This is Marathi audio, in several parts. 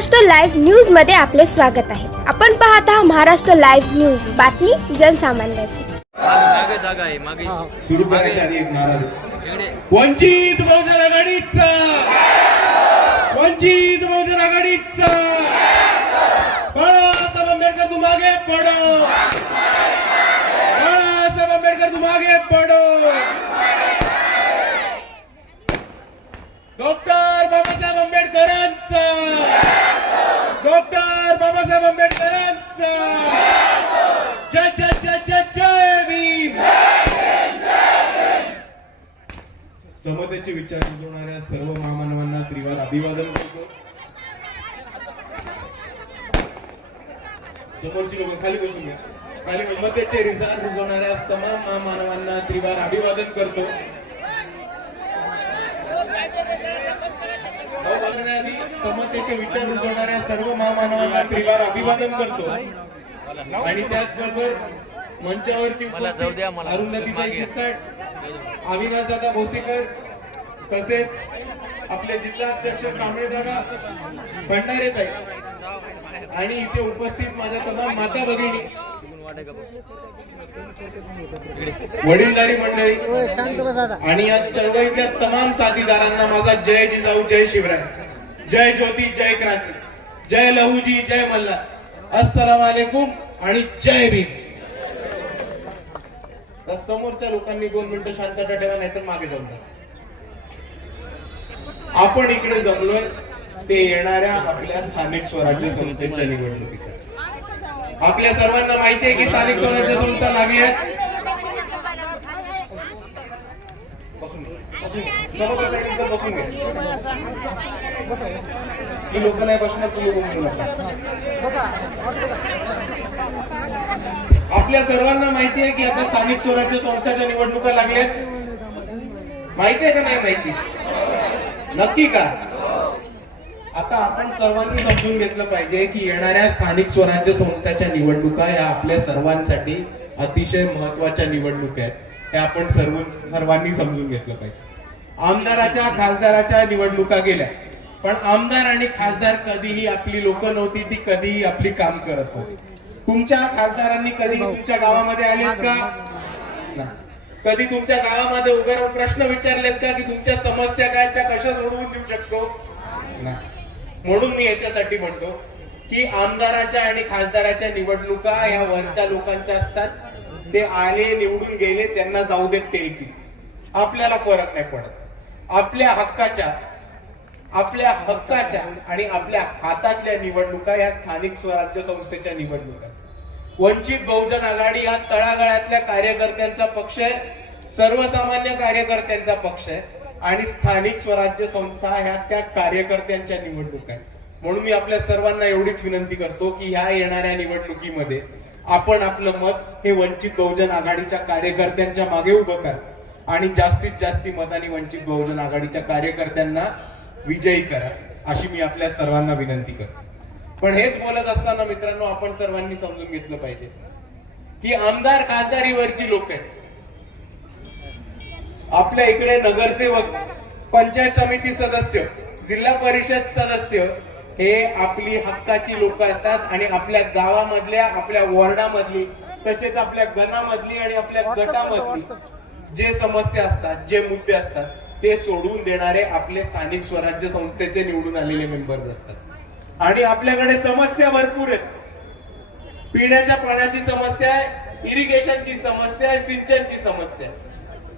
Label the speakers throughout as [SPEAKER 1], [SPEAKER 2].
[SPEAKER 1] महाराष्ट्र लाईव्ह न्यूजमध्ये आपले स्वागत आहे. आपण पाहत आहात महाराष्ट्र लाईव्ह न्यूज. बातमी जनसामान्याची.
[SPEAKER 2] मागे जागा आहे मागे
[SPEAKER 3] सुरू करायच्या आधी एक वंचित बहुजन आघाडीचा. वंचित बहुजन आघाडीचा. बाळासाहेब आंबेडकर तू मागे पडो. बाळासाहेब आंबेडकर तू मागे पडो. डॉक्टर बाबासाहेब आंबेडकरांचा. डॉक्टर बाबासाहेब आंबेडकरांचा. जय जय जय जय जय भीम. समतेचे विचार रुजवणाऱ्या सर्व महामानवांना त्रिवार अभिवादन करतो. समोरची लोक खाली बसून घ्या. खाली समतेचे रिझार रुजवणाऱ्या तमाम महामानवांना त्रिवार अभिवादन करतो. समतेचे विचार रुजवणाऱ्या सर्व महामानवांना त्रिवार अभिवादन करतो आणि त्याचबरोबर मंचावरती
[SPEAKER 2] मला
[SPEAKER 3] अरुंधतीताई. शिरसाट अविनाश दादा भोसेकर तसेच आपले जिल्हाध्यक्ष कांबळे दादा भंडारे ताई आणि इथे उपस्थित माझ्या तमाम माता भगिनी. वडीलधारी मंडळी आणि या चळवळीतल्या तमाम साथीदारांना माझा जय जिजाऊ जय शिवराय जय ज्योती जय क्रांती. जय लहूजी जय मल्ला अस्सलाम वालेकुम आणि जय भीम. समोरच्या लोकांनी दोन मिनिटं शांतता ठेवा नाहीतर मागे जाऊन आपण इकडे जमलोय. ते येणाऱ्या आपल्या स्थानिक स्वराज्य संस्थेच्या निवडणुकीसाठी. आपल्या सर्वांना माहिती आहे की स्थानिक स्वराज्य संस्था लागल्या बसून घ्या. बसून घ्या. लोक नाही बसणार तुम्ही बोलू नका आपल्या सर्वांना माहिती आहे की आता स्थानिक स्वराज्य संस्थाच्या निवडणुका लागल्यात माहिती आहे का नाही माहिती? नक्की का? आता आपण सर्वांनी समजून घेतलं पाहिजे की येणाऱ्या स्थानिक स्वराज्य संस्थाच्या निवडणुका ह्या आपल्या सर्वांसाठी अतिशय महत्त्वाच्या निवडणुका आहेत. हे आपण सर्व सर्वांनी समजून घेतलं पाहिजे. आमदाराच्या खासदाराच्या निवडणुका गेल्या. पण आमदार आणि खासदार कधीही आपली लोक नव्हती ती कधीही आपली काम करत होती तुमच्या खासदारांनी कधी तुमच्या गावामध्ये आलेत का. कधी तुमच्या गावामध्ये उभे राहून प्रश्न विचारलेत का की तुमच्या समस्या काय त्या कशा सोडवून देऊ शकतो. म्हणून मी याच्यासाठी म्हणतो की आमदाराच्या आणि खासदाराच्या निवडणुका ह्या वरच्या लोकांच्या असतात. ते आले निवडून गेले त्यांना जाऊ देत टेलकी आपल्याला फरक नाही पडत. आपल्या हक्काच्या आपल्या हक्काच्या आणि आपल्या हातातल्या निवडणुका या स्थानिक स्वराज्य संस्थेच्या निवडणुका वंचित बहुजन आघाडी हा तळागाळातल्या कार्यकर्त्यांचा पक्ष आहे सर्वसामान्य कार्यकर्त्यांचा पक्ष आहे आणि स्थानिक स्वराज्य संस्था ह्या त्या कार्यकर्त्यांच्या निवडणुका आहेत. म्हणून मी आपल्या सर्वांना एवढीच विनंती करतो की ह्या येणाऱ्या निवडणुकीमध्ये आपण आपलं मत हे वंचित बहुजन आघाडीच्या कार्यकर्त्यांच्या मागे उभं करा. आणि जास्तीत जास्ती मतांनी वंचित बहुजन आघाडीच्या कार्यकर्त्यांना विजयी करा अशी मी आपल्या सर्वांना विनंती करतो. पण हेच बोलत असताना मित्रांनो आपण सर्वांनी समजून घेतलं पाहिजे की आमदार खासदारीवरची लोक आहेत. आपल्या इकडे नगरसेवक पंचायत समिती सदस्य जिल्हा परिषद सदस्य हे आपली हक्काची लोक असतात आणि आपल्या गावामधल्या आपल्या वॉर्डामधली तसेच आपल्या गणामधली आणि आपल्या गटामधली जे समस्या असतात जे मुद्दे असतात ते सोडवून देणारे आपले स्थानिक स्वराज्य संस्थेचे निवडून आलेले मेंबर्स असतात. आणि आपल्याकडे समस्या भरपूर आहेत. पिण्याच्या पाण्याची समस्या आहे इरिगेशनची समस्या आहे सिंचनची समस्या आहे.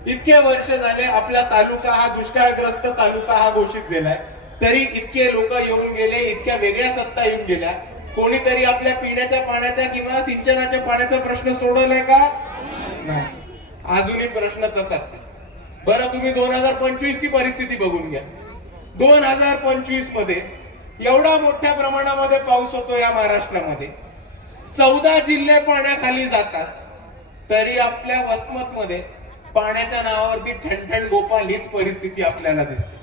[SPEAKER 3] इतके वर्ष झाले आपला तालुका हा दुष्काळग्रस्त तालुका हा घोषित झालाय. तरी इतके लोक येऊन गेले इतक्या वेगळ्या सत्ता येऊन गेल्या. कोणीतरी आपल्या पिण्याच्या पाण्याचा किंवा सिंचनाच्या पाण्याचा प्रश्न सोडवलाय का? नाही. अजूनही प्रश्न तसाच आहे. बरं तुम्ही दोन हजार पंचवीस ची परिस्थिती बघून घ्या. दोन हजार पंचवीसमध्ये एवढा मोठ्या प्रमाणामध्ये पाऊस होतो या महाराष्ट्रामध्ये. चौदा जिल्हे पाण्याखाली जातात तरी आपल्या वसमत मध्ये पाण्याच्या नावावरती ठणठण गोपाल हीच परिस्थिती आपल्याला दिसते.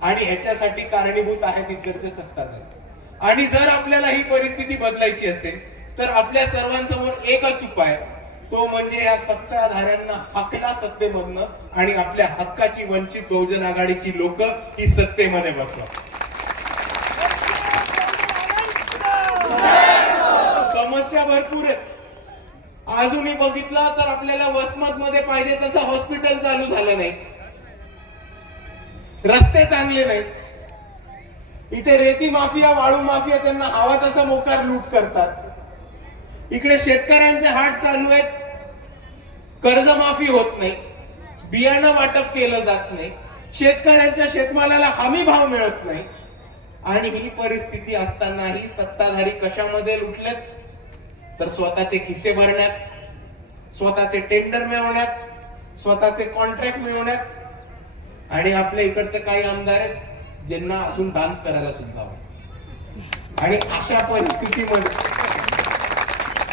[SPEAKER 3] आणि ह्याच्यासाठी कारणीभूत आहे तिकडचे सत्ताधारी. आणि जर आपल्याला ही परिस्थिती बदलायची असेल तर आपल्या सर्वांसमोर एकच उपाय तो म्हणजे या सत्ताधाऱ्यांना हकला सत्तेमधनं आणि आपल्या हक्काची वंचित बहुजन आघाडीची लोक ही सत्तेमध्ये बसव. समस्या भरपूर आहेत. अजूनही बघितलं तर आपल्याला वसमत मध्ये पाहिजे तसं हॉस्पिटल चालू झालं नाही. रस्ते चांगले नाहीत. इथे रेती माफिया वाळू माफिया त्यांना हवा तसा मोकार लूट करतात. इकडे शेतकऱ्यांचे हाट चालू आहेत. कर्जमाफी होत नाही. बियाणं वाटप केलं जात नाही. शेतकऱ्यांच्या शेतमालाला हमी भाव मिळत नाही. आणि ही परिस्थिती असतानाही सत्ताधारी कशामध्ये लुटलेत तर स्वतःचे खिसे भरण्यात स्वतःचे टेंडर मिळवण्यात स्वतःचे कॉन्ट्रॅक्ट मिळवण्यात आणि आपल्या इकडचे काही आमदार आहेत ज्यांना अजून डान्स करायला सुद्धा आणि अशा परिस्थितीमध्ये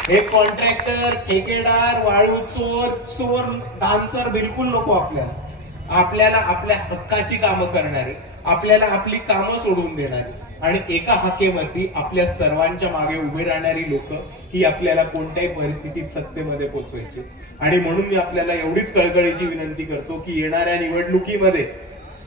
[SPEAKER 3] हे कॉन्ट्रॅक्टर ठेकेदार वाळू चोर चोर डान्सर बिलकुल नको आपल्याला. आपल्याला आपल्या हक्काची कामं करणारे आपल्याला आपली कामं सोडून देणारे आणि एका हाकेमध्ये आपल्या सर्वांच्या मागे उभे राहणारी लोक ही आपल्याला कोणत्याही परिस्थितीत सत्तेमध्ये पोहोचवायची. आणि म्हणून मी आपल्याला एवढीच कळकळीची विनंती करतो की येणाऱ्या निवडणुकीमध्ये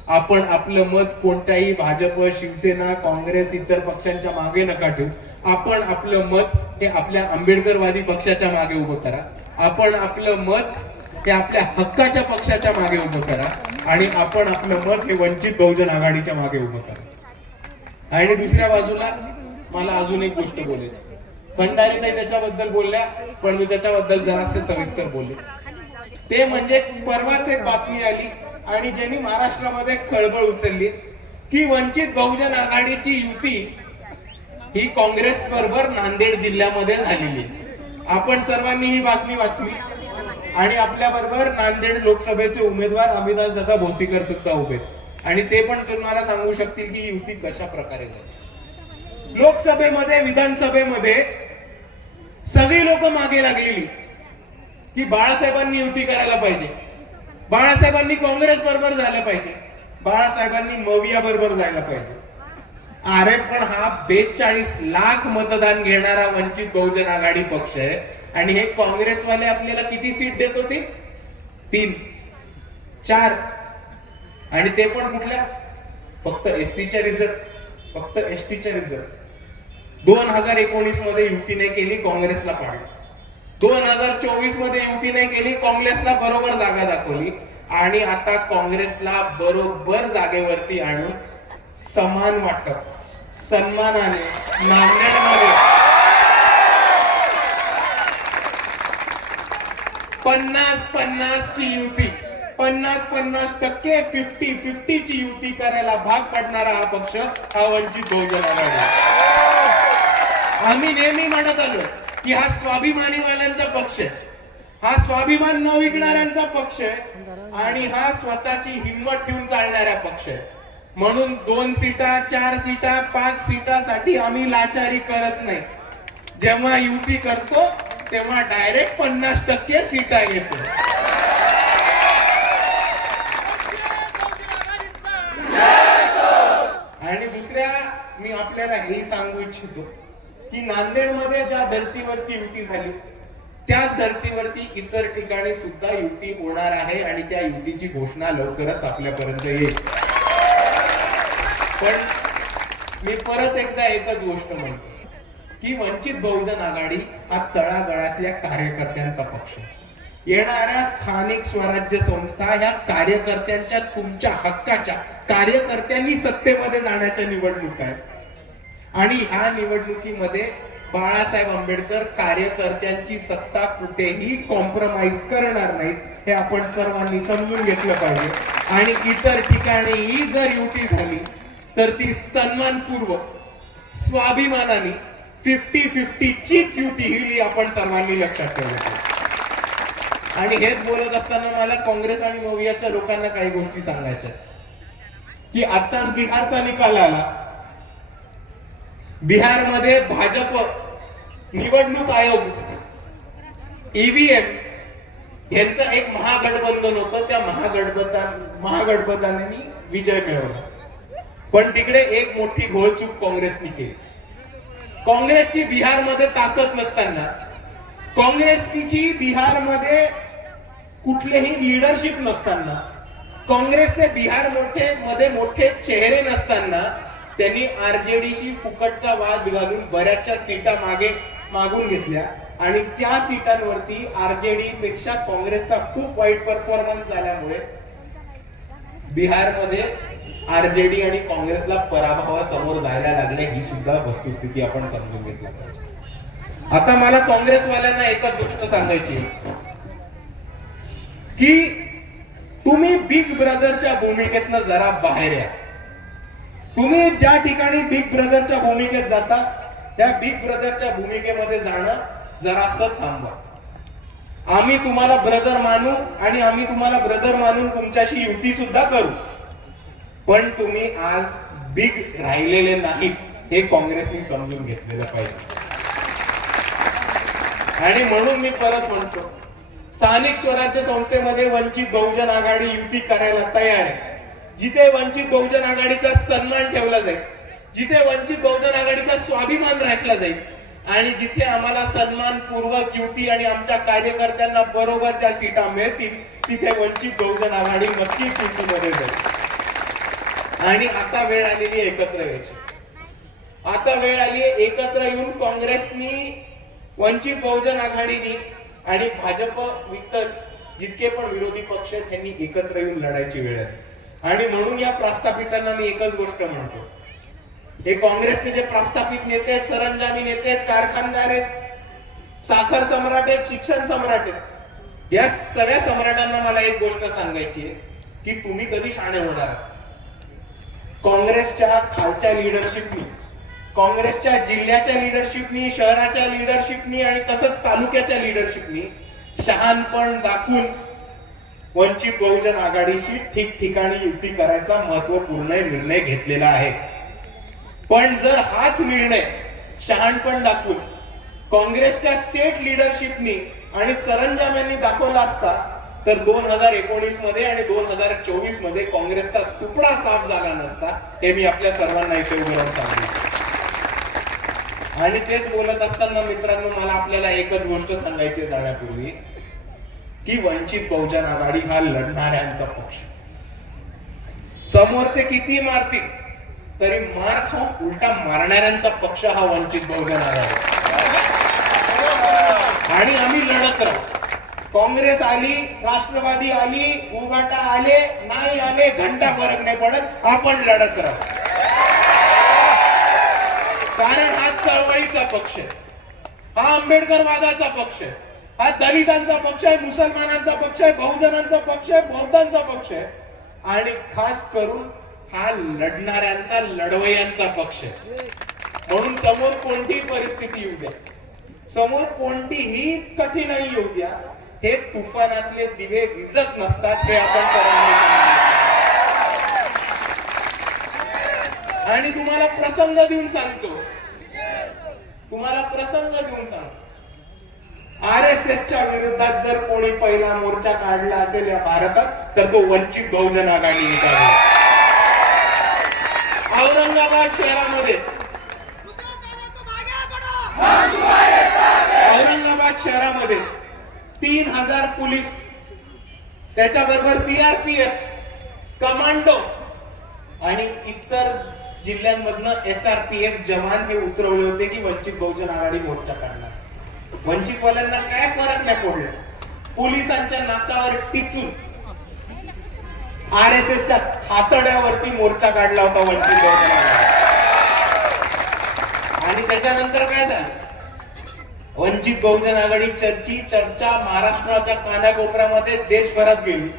[SPEAKER 3] आपण आपलं मत कोणत्याही भाजप शिवसेना काँग्रेस इतर पक्षांच्या मागे नका ठेवू. आपण आपलं मत हे आपल्या आंबेडकरवादी पक्षाच्या मागे उभं करा. आपण आपलं मत हे आपल्या हक्काच्या पक्षाच्या मागे उभं करा. आणि आपण आपलं मत हे वंचित बहुजन आघाडीच्या मागे उभं करा. आणि दुसऱ्या बाजूला मला अजून एक गोष्ट बोलायची. भंडारे ताई त्याच्याबद्दल बोलल्या पण मी त्याच्याबद्दल जरासे सविस्तर बोलले. ते म्हणजे परवाच एक बातमी आली. आणि ज्यांनी महाराष्ट्रामध्ये खळबळ उचलली की वंचित बहुजन आघाडीची युती ही काँग्रेस बरोबर नांदेड जिल्ह्यामध्ये झालेली. आपण सर्वांनी ही बातमी वाचली. आणि आपल्या बरोबर नांदेड लोकसभेचे उमेदवार अमिताभ दादा भोसीकर सुद्धा उभे आणि ते पण तुम्हाला सांगू शकतील की युती कशा प्रकारे झाली. लोकसभेमध्ये विधानसभेमध्ये सगळी लोक मागे लागलेली की बाळासाहेबांनी युती करायला पाहिजे. बाळासाहेबांनी काँग्रेस बरोबर झालं पाहिजे. बाळासाहेबांनी मविया बरोबर जायला पाहिजे. अरे पण हा बेचाळीस लाख मतदान घेणारा वंचित बहुजन आघाडी पक्ष आहे. आणि हे काँग्रेसवाले आपल्याला किती सीट देत होते? तीन. चार. आणि ते पण कुठल्या? फक्त एसटीच्या रिझर्व. फक्त एसटीच्या रिझर्व. दोन हजार एकोणीसमध्ये युतीने केली काँग्रेसला पाडलं. दोन हजार चोवीसमध्ये युतीने गेली काँग्रेसला बरोबर जागा दाखवली आणि आता काँग्रेसला बरोबर जागेवरती आणून समान वाटप सन्मानाने नांदेडमध्ये. पन्नास पन्नास ची युती पन्नास पन्नास टक्के फिफ्टी फिफ्टी ची युती करायला भाग पडणारा हा पक्ष हा वंचित बहुजन आघाडी. आम्ही नेहमी म्हणत आलो की हा स्वाभिमानीवाल्यांचा पक्ष आहे. हा स्वाभिमान न विकणाऱ्यांचा पक्ष आहे आणि हा स्वतःची हिंमत ठेवून चालणारा पक्ष आहे. म्हणून दोन सीटा चार सीटा पाच सीटासाठी आम्ही लाचारी करत नाही. जेव्हा युती करतो तेव्हा डायरेक्ट पन्नास टक्के सीटा घेतो. आणि दुसऱ्या मी आपल्याला हे सांगू इच्छितो. की नांदेडमध्ये ज्या धर्तीवरती युती झाली त्याच धर्तीवरती इतर ठिकाणी सुद्धा युती होणार आहे आणि त्या युतीची घोषणा लवकरच आपल्यापर्यंत येईल. पण मी परत एकदा एकच गोष्ट म्हणतो की वंचित बहुजन आघाडी हा तळागळातल्या कार्यकर्त्यांचा पक्ष येणाऱ्या स्थानिक स्वराज्य संस्था ह्या कार्यकर्त्यांच्या तुमच्या हक्काच्या कार्यकर्त्यांनी सत्तेमध्ये जाण्याच्या निवडणूक आहेत. आणि ह्या निवडणुकीमध्ये बाळासाहेब आंबेडकर कार्यकर्त्यांची सत्ता कुठेही कॉम्प्रोमाइज करणार नाहीत हे आपण सर्वांनी समजून घेतलं पाहिजे. आणि इतर ठिकाणीही जर युती झाली तर ती सन्मानपूर्वक स्वाभिमानाने फिफ्टी फिफ्टी चीच युती ही आपण सर्वांनी लक्षात ठेवलं आणि हेच बोलत असताना मला काँग्रेस आणि मवियाच्या लोकांना काही गोष्टी सांगायच्या की आताच बिहारचा निकाल आला बिहारमध्ये भाजप निवडणूक आयोग ईव्हीएम यांचं एक महागठबंधन होतं. त्या महागठबंधन महागठबंधनाने विजय मिळवला. पण तिकडे एक मोठी घोळचूक काँग्रेसने केली. काँग्रेसची बिहारमध्ये ताकद नसताना काँग्रेसची बिहारमध्ये कुठलेही लिडरशिप नसताना काँग्रेसचे बिहार मोठे मध्ये मोठे चेहरे नसताना त्यांनी आरजेडीशी फुकटचा वाद घालून बऱ्याचशा सीटा मागे मागून घेतल्या. आणि त्या सीटांवरती आरजेडी पेक्षा काँग्रेसचा खूप वाईट परफॉर्मन्स झाल्यामुळे बिहारमध्ये आरजेडी आणि काँग्रेसला पराभवासमोर जायला लागले ही सुद्धा वस्तुस्थिती आपण समजून घेतली. पाहिजे आता मला काँग्रेसवाल्यांना एकच गोष्ट सांगायची की तुम्ही बिग ब्रदरच्या भूमिकेतनं जरा बाहेर या. तुम्ही ज्या ठिकाणी बिग ब्रदरच्या भूमिकेत जाता त्या बिग ब्रदरच्या भूमिकेमध्ये जाणं जरासं थांबवा. आम्ही तुम्हाला ब्रदर मानू आणि आम्ही तुम्हाला ब्रदर मानून तुमच्याशी युती सुद्धा करू. पण तुम्ही आज बिग राहिलेले नाहीत हे काँग्रेसनी समजून घेतलेलं पाहिजे. आणि म्हणून मी परत म्हणतो स्थानिक स्वराज्य संस्थेमध्ये वंचित बहुजन आघाडी युती करायला तयार आहे. जिथे वंचित बहुजन आघाडीचा सन्मान ठेवला जाईल जिथे वंचित बहुजन आघाडीचा स्वाभिमान राखला जाईल आणि जिथे आम्हाला सन्मानपूर्वक युती आणि आमच्या कार्यकर्त्यांना बरोबर ज्या सीटा मिळतील तिथे वंचित बहुजन आघाडी नक्कीच युतीमध्ये जाईल. आणि आता वेळ आलेली एकत्र यायची. आता वेळ आली आहे एकत्र येऊन काँग्रेसनी वंचित बहुजन आघाडीनी आणि भाजप इतर जितके पण विरोधी पक्ष आहेत त्यांनी एकत्र येऊन लढायची वेळ आहे आणि म्हणून या प्रास्थापितांना मी एकच गोष्ट म्हणतो. हे काँग्रेसचे जे प्रस्थापित नेते आहेत सरंजामी नेते आहेत कारखानदार आहेत साखर सम्राट आहेत शिक्षण सम्राट आहेत या सगळ्या सम्राटांना मला एक गोष्ट सांगायची आहे की तुम्ही कधी शाणे होणार आहात? काँग्रेसच्या खालच्या लिडरशिपनी काँग्रेसच्या जिल्ह्याच्या लिडरशिपनी शहराच्या लिडरशिपनी आणि तसंच तालुक्याच्या लिडरशिपनी शहाणपण दाखवून वंचित बहुजन आघाडीशी ठिकठिकाणी युती करायचा महत्त्वपूर्ण निर्णय घेतलेला आहे. पण जर हाच निर्णय शहाणपण दाखवून काँग्रेसच्या स्टेट लिडरशिपनी आणि सरंजाम्यांनी दाखवला असता तर दोन हजार एकोणीसमध्ये आणि दोन हजार चोवीसमध्ये काँग्रेसचा सुपडा साफ झाला नसता हे मी आपल्या सर्वांना इथे उभं सांगितलं आणि तेच बोलत असताना मित्रांनो मला आपल्याला एकच गोष्ट सांगायची जाण्यापूर्वी. की वंचित बहुजन आघाडी हा लढणाऱ्यांचा पक्ष. समोरचे किती मारतील तरी मार खाऊन उलटा मारणाऱ्यांचा पक्ष हा वंचित बहुजन आघाडी. आणि आम्ही लढत राहू. काँग्रेस आली राष्ट्रवादी आली उबाटा आले नाही आले घंटा फरक नाही पडत आपण लढत राहू. कारण हा चळवळीचा पक्ष आहे. हा आंबेडकर वादाचा पक्ष आहे. हा दलितांचा पक्ष आहे मुसलमानांचा पक्ष आहे बहुजनांचा पक्ष आहे बौद्धांचा पक्ष आहे. आणि खास करून हा लढणाऱ्यांचा लढवयांचा पक्ष आहे. म्हणून समोर कोणतीही परिस्थिती येऊ द्या. समोर कोणतीही कठीणाई येऊ द्या. हे तुफानातले दिवे विजत नसतात हे आपण सर्वांनी आणि तुम्हाला प्रसंग देऊन सांगतो. तुम्हाला प्रसंग देऊन सांगतो. आर एस एसच्या विरोधात जर कोणी पहिला मोर्चा काढला असेल या भारतात तर तो वंचित बहुजन आघाडी औरंगाबाद शहरामध्ये. औरंगाबाद शहरामध्ये तीन हजार पोलीस त्याच्याबरोबर सीआरपीएफ कमांडो आणि इतर जिल्ह्यांमधनं एसआरपीएफ जवान हे उतरवले होते की वंचित बहुजन आघाडी मोर्चा काढणार. वंचितवाल्यांना काय फरक नाही पडला? पोलिसांच्या नाकावर टिचून आर एस एसच्या छातड्यावरती मोर्चा काढला होता वंचित बहुजन आणि त्याच्यानंतर काय झालं? वंचित बहुजन आघाडी चर्ची चर्चा महाराष्ट्राच्या कानाकोपऱ्यामध्ये देशभरात गेली.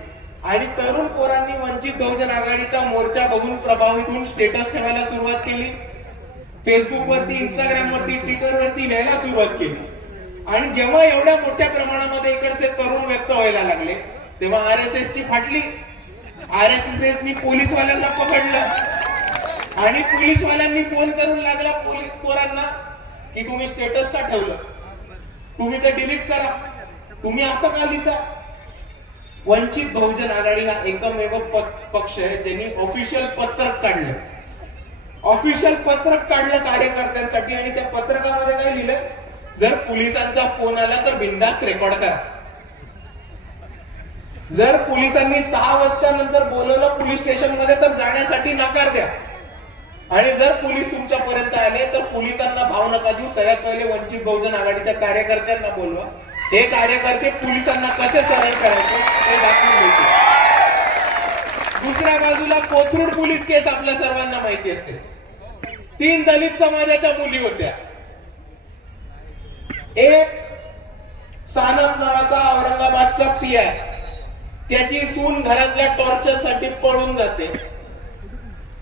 [SPEAKER 3] आणि तरुण पोरांनी वंचित बहुजन आघाडीचा मोर्चा बघून प्रभावित होऊन स्टेटस ठेवायला सुरुवात केली. फेसबुक वरती इंस्टाग्राम वरती ट्विटर वरती लिहायला सुरुवात केली. आणि जेव्हा एवढ्या मोठ्या प्रमाणामध्ये इकडचे तरुण व्यक्त व्हायला लागले तेव्हा आर एस एस ची फाटली. आर एस एस नी पोलीसवाल्यांना पकडलं. आणि पोलीसवाल्यांनी फोन करून लागला पोलीस पोरांना की तुम्ही स्टेटस का ठेवलं? तुम्ही ते डिलीट करा. तुम्ही असं का लिहिता? वंचित बहुजन आघाडी हा एकमेव प- पक्ष आहे ज्यांनी ऑफिशियल पत्रक काढलं. ऑफिशियल पत्रक काढलं कार्यकर्त्यांसाठी आणि त्या पत्रकामध्ये काय लिहिलंय? जर पोलिसांचा फोन आला तर बिंदास्त रेकॉर्ड करा. जर पोलिसांनी सहा वाजता नंतर बोलवलं पोलीस स्टेशनमध्ये तर जाण्यासाठी नकार द्या. आणि जर पोलीस तुमच्यापर्यंत आले तर पोलिसांना भाव नका देऊ. सगळ्यात पहिले वंचित बहुजन आघाडीच्या कार्यकर्त्यांना बोलवा. हे कार्यकर्ते पोलिसांना कसे सरळ करायचे हे दाखवून देते दुसऱ्या बाजूला कोथरूड पोलीस केस आपल्या सर्वांना माहिती असेल. तीन दलित समाजाच्या मुली होत्या. एक सानप नावाचा औरंगाबादचा पी आहे. त्याची सून घरातल्या टॉर्चरसाठी पळून जाते.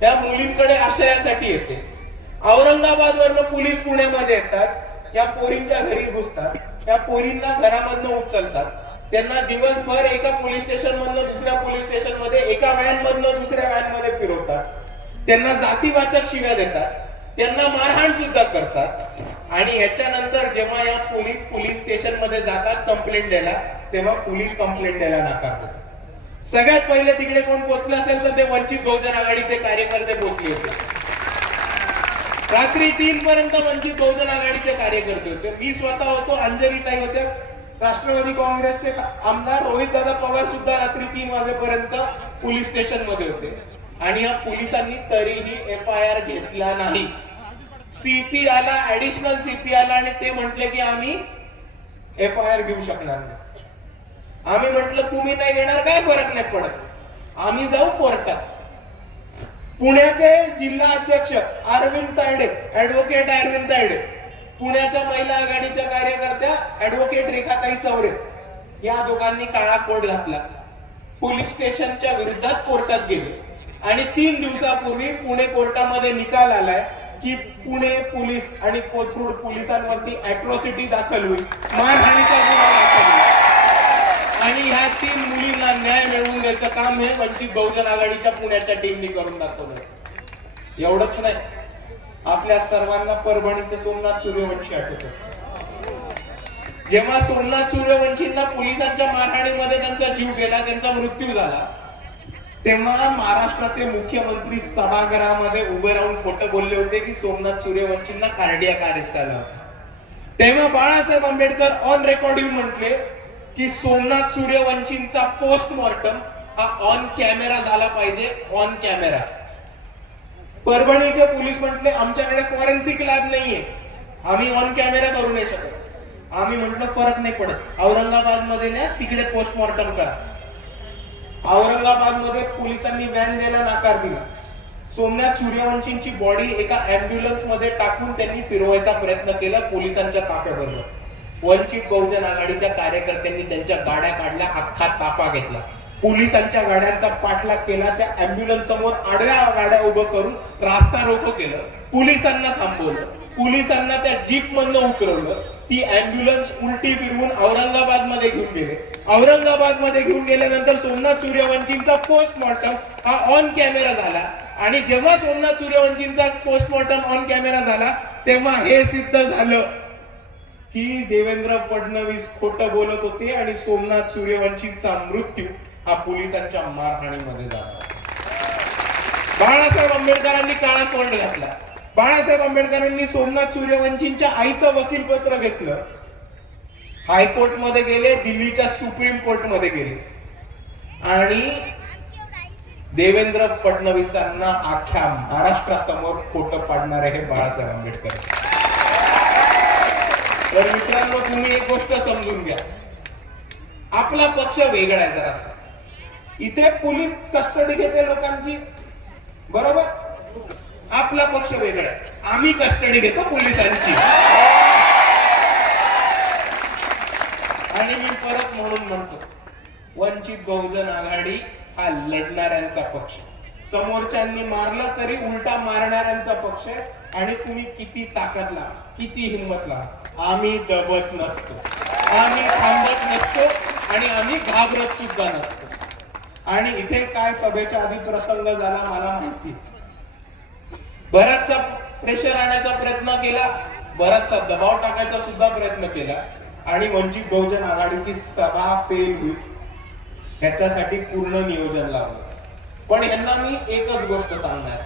[SPEAKER 3] त्या मुलींकडे आश्रयासाठी येते. औरंगाबाद वरनं पोलीस पुण्यामध्ये येतात. या पोरींच्या घरी घुसतात. या पोरींना घरामधनं उचलतात. त्यांना दिवसभर एका पोलीस स्टेशन मधनं दुसऱ्या पोलीस स्टेशनमध्ये एका व्हॅन मधनं दुसऱ्या व्हॅनमध्ये फिरवतात. त्यांना जातीवाचक शिव्या देतात. त्यांना मारहाण सुद्धा करतात. आणि याच्यानंतर जेव्हा या पोलीस पोलीस स्टेशनमध्ये जातात कंप्लेंट द्यायला तेव्हा पोलीस कंप्लेंट द्यायला नाकारतात सगळ्यात पहिले तिकडे कोण पोहोचलं असेल तर ते वंचित बहुजन आघाडीचे कार्यकर्ते पोहोचले होते. रात्री तीन पर्यंत वंचित बहुजन आघाडीचे कार्यकर्ते होते. मी स्वतः होतो अंजलीताई होत्या. राष्ट्रवादी काँग्रेसचे आमदार रोहित दादा पवार सुद्धा रात्री तीन वाजेपर्यंत पोलीस स्टेशनमध्ये होते. आणि या पोलिसांनी तरीही एफ आय आर घेतला नाही. सीपी आला ऍडिशनल सीपी आला आणि ते म्हटले की आम्ही एफ आय आर घेऊ शकणार नाही. आम्ही म्हटलं तुम्ही नाही घेणार काय फरक नाही पडत? आम्ही जाऊ कोर्टात. पुण्याचे जिल्हा अध्यक्ष अरविंद तायडे ऍडव्होकेट अरविंद तायडे पुण्याच्या महिला आघाडीच्या कार्यकर्त्या ऍडव्होकेट रेखाताई चौरे या दोघांनी काळा कोट घातला. पोलीस स्टेशनच्या विरुद्धात कोर्टात गेले. आणि तीन दिवसापूर्वी पुणे कोर्टामध्ये निकाल आलाय. की पुणे पोलीस आणि कोथरूड पोलिसांवरती अॅट्रॉसिटी दाखल होईल. मारहाणीचा गुन्हा दाखल होईल. आणि ह्या तीन मुलींना न्याय मिळवून द्यायचं काम हे वंचित बहुजन आघाडीच्या पुण्याच्या टीमनी करून दाखवलं एवढंच नाही. आपल्या सर्वांना परभणीचे सोमनाथ सूर्यवंशी आठवतं. जेव्हा सोमनाथ सूर्यवंशींना पोलिसांच्या मारहाणीमध्ये त्यांचा जीव गेला त्यांचा मृत्यू झाला तेव्हा महाराष्ट्राचे मुख्यमंत्री सभागृहामध्ये उभे राहून खोटं बोलले होते की सोमनाथ सूर्यवंशींना कार्डियाक अरेस्ट आला तेव्हा बाळासाहेब आंबेडकर ऑन रेकॉर्ड येऊन म्हटले की सोमनाथ सूर्यवंशींचा पोस्टमॉर्टम हा ऑन कॅमेरा झाला पाहिजे ऑन कॅमेरा परभणीचे पोलीस म्हटले आमच्याकडे फॉरेन्सिक लॅब नाहीये. आम्ही ऑन कॅमेरा करू नाही शकत. आम्ही म्हटलं फरक नाही पडत. औरंगाबादमध्ये ना तिकडे पोस्टमॉर्टम करा. औरंगाबादमध्ये पोलिसांनी व्हॅन द्यायला नकार दिला. सोमनाथ सूर्यवंशींची बॉडी एका अँब्युलन्समध्ये टाकून त्यांनी फिरवायचा प्रयत्न केला पोलिसांच्या ताफ्याबरोबर. वंचित बहुजन आघाडीच्या कार्यकर्त्यांनी त्यांच्या गाड्या काढल्या अख्खा ताफा घेतला. पोलिसांच्या गाड्यांचा पाठलाग केला त्या अँब्युलन्स समोर आडव्या गाड्या उभं करून रास्ता रोको केलं. पोलिसांना थांबवलं. पोलिसांना त्या जीप मधनं उतरवलं. ती अँब्युलन्स उलटी फिरवून औरंगाबादमध्ये घेऊन गेले. औरंगाबादमध्ये घेऊन गेल्यानंतर सोमनाथ सूर्यवंशींचा पोस्टमॉर्टम हा ऑन कॅमेरा झाला. आणि जेव्हा सोमनाथ सूर्यवंशींचा पोस्टमॉर्टम ऑन कॅमेरा झाला तेव्हा हे सिद्ध झालं की देवेंद्र फडणवीस खोटं बोलत होते आणि सोमनाथ सूर्यवंशींचा मृत्यू हा पोलिसांच्या मारहाणीमध्ये झाला. बाळासाहेब आंबेडकरांनी काळा कोर्ट घातला. बाळासाहेब आंबेडकरांनी सोमनाथ सूर्यवंशींच्या आईचं वकीलपत्र घेतलं. हायकोर्टमध्ये गेले दिल्लीच्या सुप्रीम कोर्टमध्ये गेले. आणि देवेंद्र फडणवीसांना अख्ख्या महाराष्ट्रासमोर खोट पाडणारे हे बाळासाहेब आंबेडकर. तर मित्रांनो तुम्ही एक गोष्ट समजून घ्या. आपला पक्ष वेगळा आहे जरासा. इथे पोलीस कस्टडी घेते लोकांची. बरोबर? आपला पक्ष वेगळा आम्ही कस्टडी घेतो पोलिसांची. आणि मी परत म्हणून म्हणतो वंचित बहुजन आघाडी हा लढणाऱ्यांचा पक्ष समोरच्यांनी मारलं तरी उलटा मारणाऱ्यांचा पक्ष आहे. आणि तुम्ही किती ताकद ला किती हिंमत ला आम्ही दबत नसतो. आम्ही थांबत नसतो. आणि आम्ही घाबरत सुद्धा नसतो. आणि इथे काय सभेच्या आधी प्रसंग झाला मला माहिती बराचसा प्रेशर आणण्याचा प्रयत्न केला बराचसा दबाव टाकायचा सुद्धा प्रयत्न केला. आणि वंचित बहुजन आघाडीची सभा फेल होईल ह्याच्यासाठी पूर्ण नियोजन लावलं. पण यांना मी एकच गोष्ट सांगणार.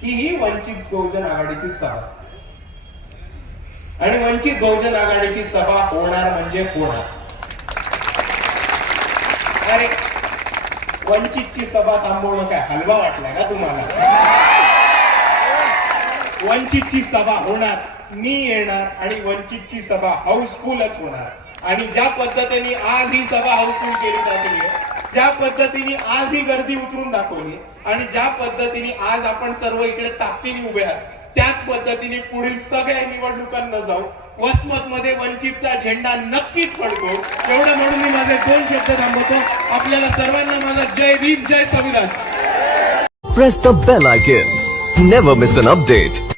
[SPEAKER 3] की ही वंचित बहुजन आघाडीची सभा. आणि वंचित बहुजन आघाडीची सभा होणार म्हणजे होणार. अरे वंचितची सभा थांबवणं काय हलवा वाटलाय का तुम्हाला? वंचितची सभा होणार मी येणार आणि वंचितची सभा हाऊसफुलच होणार आणि ज्या पद्धतीने आज ही सभा हाऊसफुल केली जाते ज्या पद्धतीने आज ही गर्दी उतरून दाखवली आणि ज्या पद्धतीने आज आपण सर्व इकडे ताकदीने उभे आहात त्याच पद्धतीने पुढील सगळ्या निवडणुकांना जाऊ वसमत मध्ये वंचितचा झेंडा नक्कीच पडतो एवढं म्हणून मी माझे दोन शब्द थांबवतो आपल्याला सर्वांना माझा जय भीम जय संविधान
[SPEAKER 4] press the bell icon. Never miss an update.